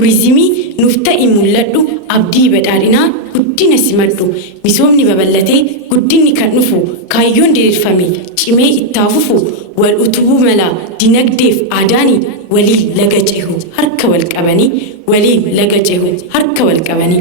turizimii nuuf ta'e mul'adhu abdii badhaadhinaa guddina simadhu misoomni babal'atee guddinni kan dhufu kaayyoon diriirfame cimee itti fufu wal utubuu mala dinagdeef aadaanii walii laga cehu harka wal qabanii walii laga cehu harka wal qabanii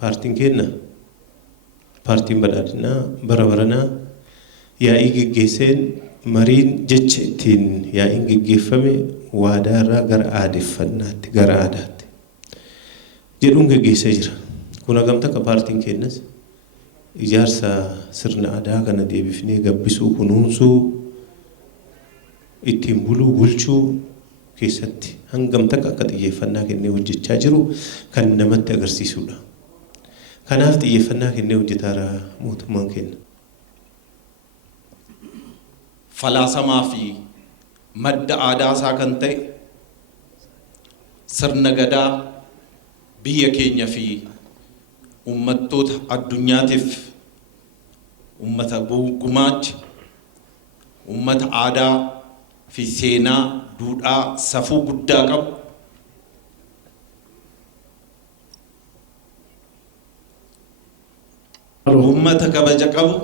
Partiin kenna partiin badhaadhinaa bara baranaa yaa'ii geggeesseen mariin jecha ittiin yaa'iin geggeeffame waadaarraa gara aadeffannaatti gara aadaatti jedhuun geggeessee jira. Kun hagamta akka paartiin kennas ijaarsa sirna aadaa kana deebifnee gabbisuu kunuunsuu ittiin buluu bulchuu keessatti hangamta akka xiyyeeffannaa kennee hojjechaa jiru kan namatti agarsiisudha. Kanaaf xiyyeeffannaa kennee hojjetaara mootummaan kenna. Falaasamaa fi madda aadaa isaa kan ta'e sirna gadaa biyya keenya fi ummattoota addunyaatiif ummata gumaacha ummata aadaa fi seenaa duudhaa safuu guddaa qabu ummata kabaja qabu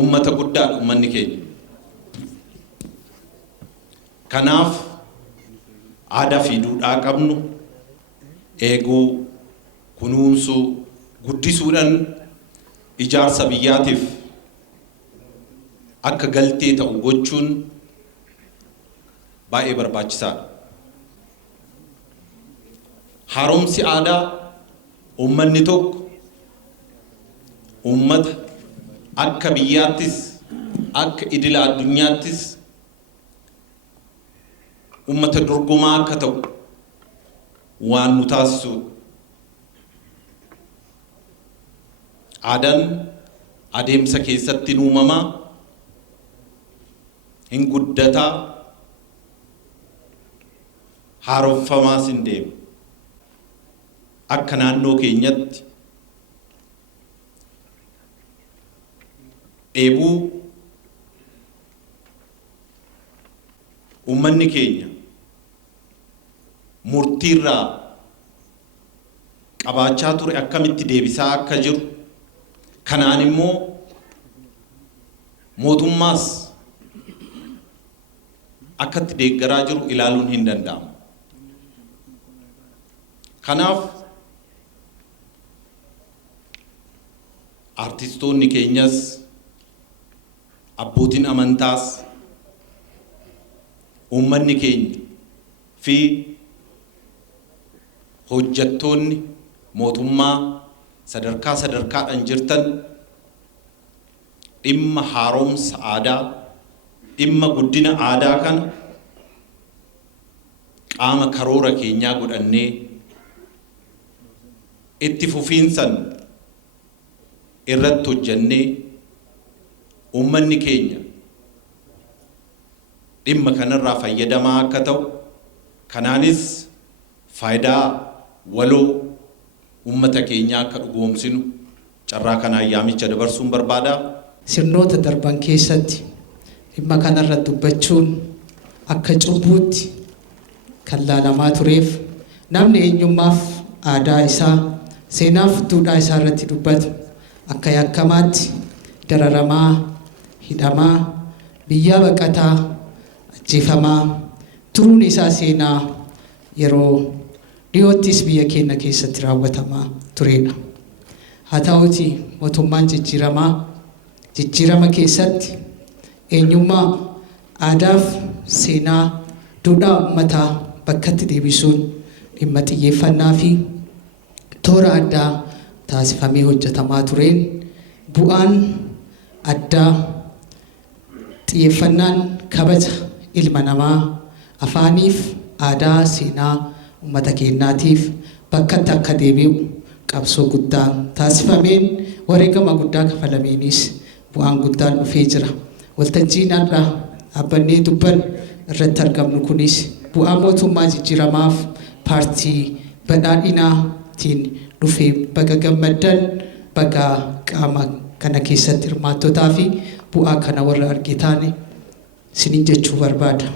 ummata guddaa ummanni keenya kanaaf aadaa fi duudhaa qabnu eeguu kunuunsuu guddisuudhaan ijaarsa biyyaatiif akka galtee ta'u gochuun baay'ee barbaachisaadha. Haaromsi aadaa ummanni tokko ummata akka biyyaattis akka idila addunyaattis ummata dorgomaa akka ta'u waan nu taasisudha. Aadaan adeemsa keessatti uumamaa hin guddataa haaromfamaas hin deemu. Akka naannoo keenyatti dheebuu ummanni keenya murtiirraa qabaachaa ture akkamitti deebisaa akka jiru kanaan immoo mootummaas akkatti deeggaraa jiru ilaaluun hin danda'amu. Kanaaf artistoonni keenyas abbootiin amantaas ummanni keenya fi hojjettoonni mootummaa sadarkaadhaan jirtan dhimma haaromsa aadaa dhimma guddina aadaa kana qaama karoora keenyaa godhannee itti fufiinsan irratti hojjannee ummanni keenya dhimma kanarraa fayyadamaa akka ta'u kanaanis faayidaa waloo ummata keenyaa akka dhugoomsinu carraa kanaan yaamicha dabarsuun barbaada. Sirnoota darban keessatti dhimma kanarratti dubbachuun akka cubbuutti kan laalamaa tureef namni eenyummaaf aadaa isaa seenaaf duudhaa isaa irratti dubbatu akka yakkamaatti dararamaa hidhamaa biyyaa baqataa ajjeefamaa turuun isaa seenaa yeroo dhiyoottis biyya keenya keessatti raawwatamaa turedha. Haa ta'uutii mootummaan jijjiiramaa jijjiirama keessatti eenyummaa aadaaf seenaa duudhaa uummataa bakkatti deebisuun dhimma xiyyeeffannaa fi toora addaa taasifamee hojjetamaa tureen bu'aan addaa xiyyeeffannaan kabaja ilma namaa afaaniif aadaa seenaa uummata keenyaatiif bakkatti akka deebi'u qabsoo guddaa taasifameen wareegama guddaa kafalameenis bu'aan guddaan dhufee jira. Waltajjiin har'a dhaabbannee dubban irratti argamnu kunis bu'aa mootummaa jijjiiramaaf paartii badhaadhinaatiin dhufee baga gammaddan baga qaama kana keessatti hirmaattotaa fi bu'aa kana warra argitaan isiniin jechuu barbaada.